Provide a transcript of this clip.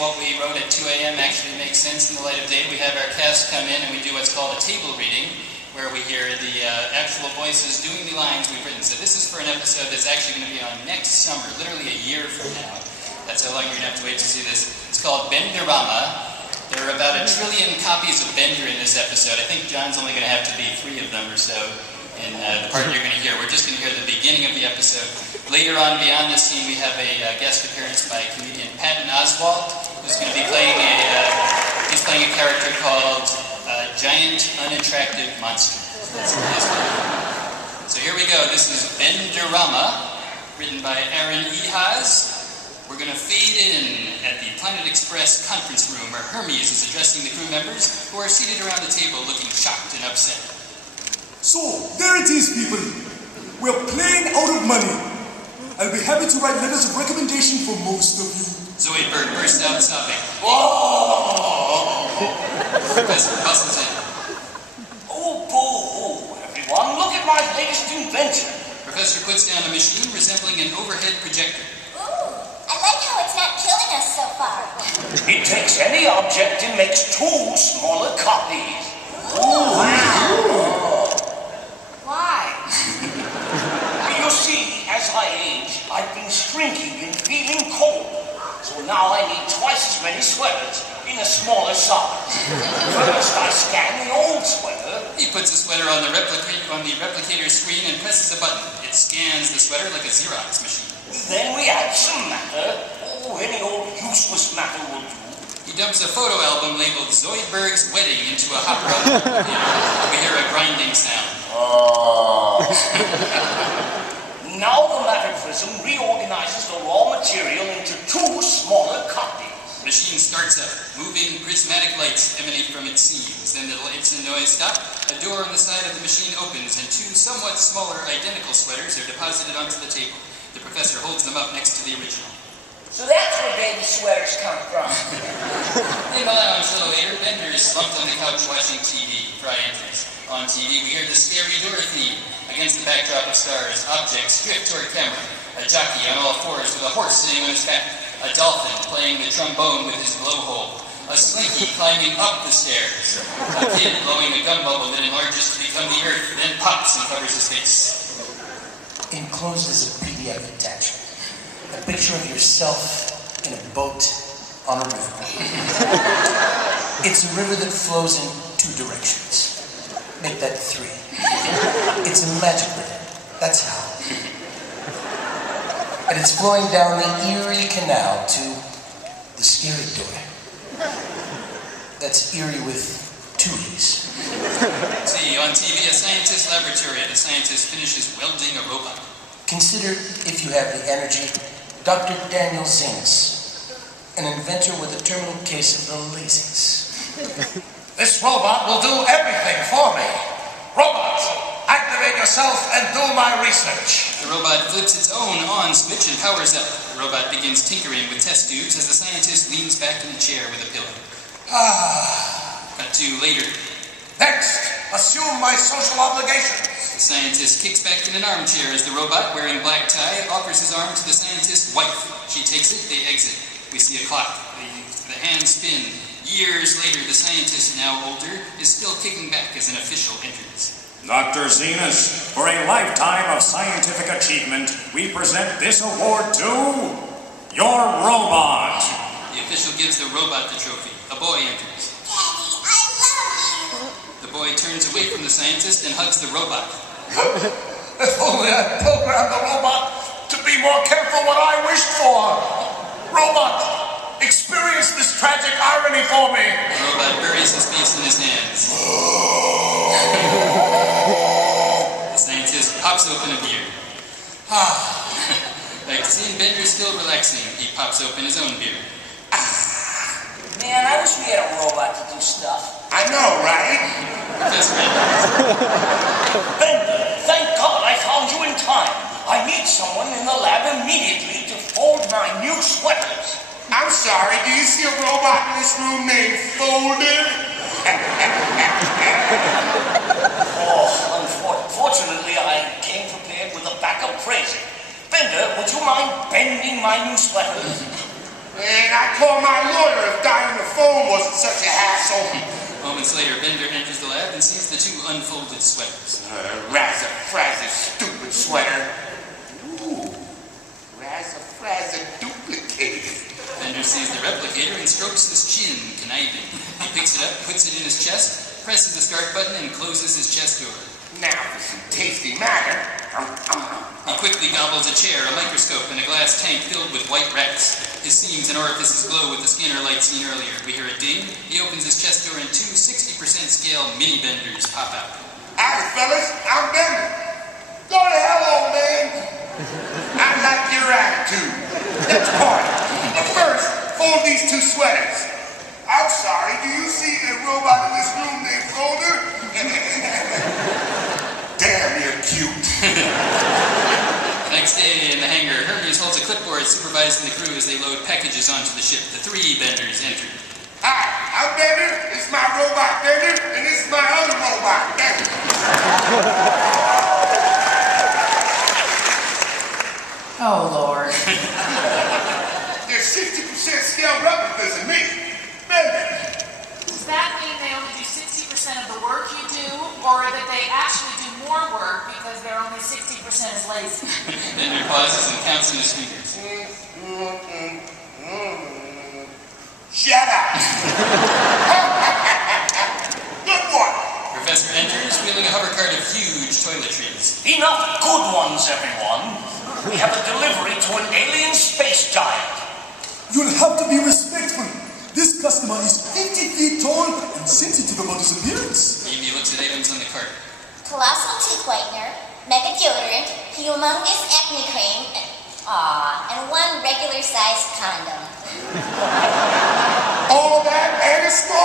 what we wrote at 2 a.m. actually makes sense in the light of day. We have our cast come in and we do what's called a table reading, where we hear the actual voices doing the lines we've written. So this is for an episode that's actually going to be on next summer, literally a year from now. That's how long you're going to have to wait to see this. It's called Benderama. There are about 1 trillion copies of Bender in this episode. I think John's only going to have to be 3 of them or so in the part you're going to hear. We're just going to hear the beginning of the episode. Later on, beyond this scene, we have a guest appearance by comedian Patton Oswalt, who's going to be playing he's playing a character called Giant Unattractive Monster. That's what it is. So here we go. This is Benderama, written by Aaron E. Haas. We're going to fade in at the Planet Express conference room where Hermes is addressing the crew members who are seated around the table looking shocked and upset. So, there it is, people. We're playing out of money. I'll be happy to write letters of recommendation for most of you. Zoidberg bursts out sobbing. Oh! Professor bustles in. Oh, boo-hoo, everyone. Look at my latest invention. Professor puts down a machine resembling an overhead projector. Ooh, I like how it's not killing us so far. It takes any object and makes 2 smaller copies. Ooh, wow. Why? You see, as I age, I've been shrinking and feeling cold. So now I need twice as many sweaters in a smaller size. First, I scan the old sweater. He puts the sweater on the replicator screen and presses a button. It scans the sweater like a Xerox machine. Then we add some matter. Oh, any old useless matter will do. He dumps a photo album labeled Zoidberg's Wedding into a hot rod. We hear a grinding sound. Now the matter prism reorganizes the raw material into 2 smaller copies. Machine starts up. Moving prismatic lights emanate from its seams. Then the lights and noise stop. A door on the side of the machine opens and 2 somewhat smaller identical sweaters are deposited onto the table. The professor holds them up next to the original. So that's where baby sweaters come from. Meanwhile, hours later, Bender is slumped on the couch watching TV. Fry enters. On TV, we hear the scary door theme. Against the backdrop of stars, objects drift toward camera. A jockey on all 4s with a horse sitting on his back. A dolphin playing the trombone with his blowhole. A slinky climbing up the stairs. A kid blowing a gun bubble that enlarges to become the earth, then pops and covers his face. Enclosed is a PDF attachment. A picture of yourself in a boat on a river. It's a river that flows in 2 directions. Make that 3. It's a magic river. That's how. And it's flowing down the Erie Canal to the scary door. That's Erie with 2 E's. See, on TV, a scientist's laboratory. The scientist finishes welding a robot. Consider, if you have the energy, Dr. Daniel Zenas, an inventor with a terminal case of the lazies. This robot will do everything for me. Robot, activate yourself and do my research. The robot flips its own on switch and powers up. The robot begins tinkering with test tubes as the scientist leans back in the chair with a pillow. Cut to later. Next, assume my social obligations. The scientist kicks back in an armchair as the robot, wearing black tie, offers his arm to the scientist's wife. She takes it, they exit. We see a clock. The hands spin. Years later, the scientist, now older, is still kicking back as an official enters. Dr. Zenas, for a lifetime of scientific achievement, we present this award to your robot. The official gives the robot the trophy. A boy enters. Daddy, I love you. The boy turns away from the scientist and hugs the robot. If only I programmed the robot to be more careful what I wished for. Robot, experience this tragic irony for me. The robot buries his face in his hands. The scientist pops open a beer. Like seeing Bender still relaxing, he pops open his own beer. Man, I wish we had a robot to do stuff. I know, right? Professor Bender. Bender, thank God I found you in time. I need someone in the lab immediately to fold my new sweaters. I'm sorry, do you see a robot in this room named Folder? Unfortunately, I came prepared with a backup phrasing. Bender, would you mind bending my new sweaters? And I told my lawyer if dying on the phone wasn't such a hassle. Moments later, Bender enters the lab and sees the two unfolded sweaters. Razza-frazza stupid sweater. Ooh, razza-frazza duplicated. Bender sees the replicator and strokes his chin, conniving. He picks it up, puts it in his chest, presses the start button, and closes his chest door. Now for some tasty matter. He quickly gobbles a chair, a microscope, and a glass tank filled with white rats. His seams and orifices glow with the scanner light seen earlier. We hear a ding. He opens his chest door and two 60% scale mini Benders pop out. Howdy, fellas. I'm Bender. Go to hell, old man. I like your attitude. Let's party. But first, fold these two sweaters. I'm sorry, do you see a robot in this room named Folder? Damn, you're cute. Next day in the hangar, Hermes holds a clipboard supervising the crew as they load packages onto the ship. The three Benders enter. Hi, I'm Bender. This is my robot Bender, and this is my other robot Bender. Oh, Lord. There's 60% scale replicas in me. Bender. Does that mean they only do 60% of the work you do, or that they actually do more work because they're only 60% as lazy? Bender pauses and counts in his fingers. Shut up. Good one. Professor enters, wheeling a hover cart of huge toiletries. Enough good ones, everyone. We have a delivery to an alien space giant. You'll have to be respectful. This customer is 50 feet tall and sensitive about his appearance. Amy looks at items on the cart. Colossal teeth whitener, mega deodorant, humongous acne cream, and one regular-sized condom. All that and a small